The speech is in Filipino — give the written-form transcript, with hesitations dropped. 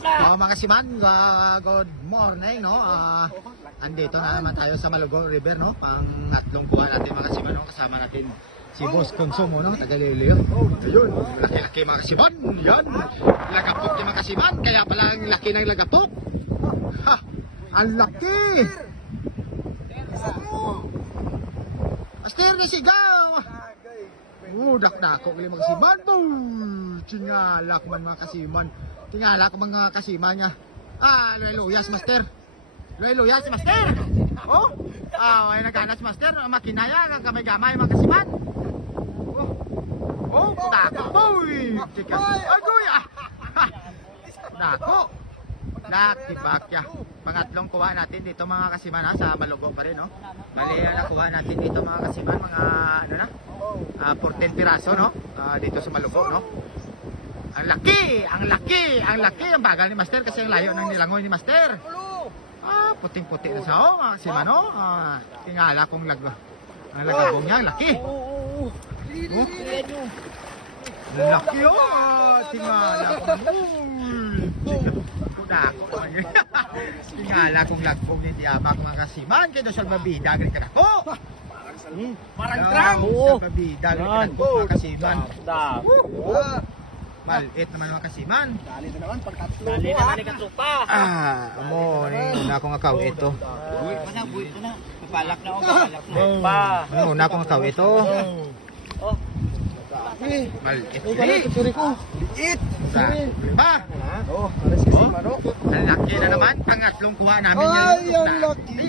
Mga kasiman, good morning, no? Andito na naman tayo sa Malugong River, no? Pangatlong kuha natin mga kasiman, no? Kasama natin si Boss Consumo, no? Tagalilio. Ayun, laki-laki mga kasiman. Yan, lagapok ni mga kasiman. Kaya pala ang laki ng lagapok. Ha! Ang laki! Master na sigaw! Dakdako mga kasiman. Tingala ko man mga kasiman. Tingala ko mga kasiman niya. Luyas master. Luyas master. Oh, ay naganas master. Makinaya ng gamay-gamay mga kasiman. Oh, dako boy. Agoy. Dako. Nakibakya. Pangatlong kuha natin dito mga kasiman ha, sa Malugong pa rin, no? Bali nakuha natin dito mga kasiman, mga ano na? 14 piraso, no? Dito sa Malugong, no? Ang laki, ang laki, ang laki. Ang bagal ni Master kasi ang layo ng nilangoy ni Master. Puting-puti na siya, mga kasiman, no? Tingala kong ang lagabong niya, ang laki. Laki, tingala kong tingala kong lagbong ni Diabak mga kasiman. Kaya doon sa babida ganit ka ako. Parang drang. Sa babida ganit ka ako mga kasiman. Malit naman mga kasiman. Dali na naman pagkatlo. Dali na naman ikatlupa. Amo, una akong akaw ito. Buwit pa na. Papalak na ako, papalak na. Una akong akaw ito. Malit. Sorry ko. Liit. Ha? Ang laki na naman. Pangatlong kuha namin yan. Ay, ang laki.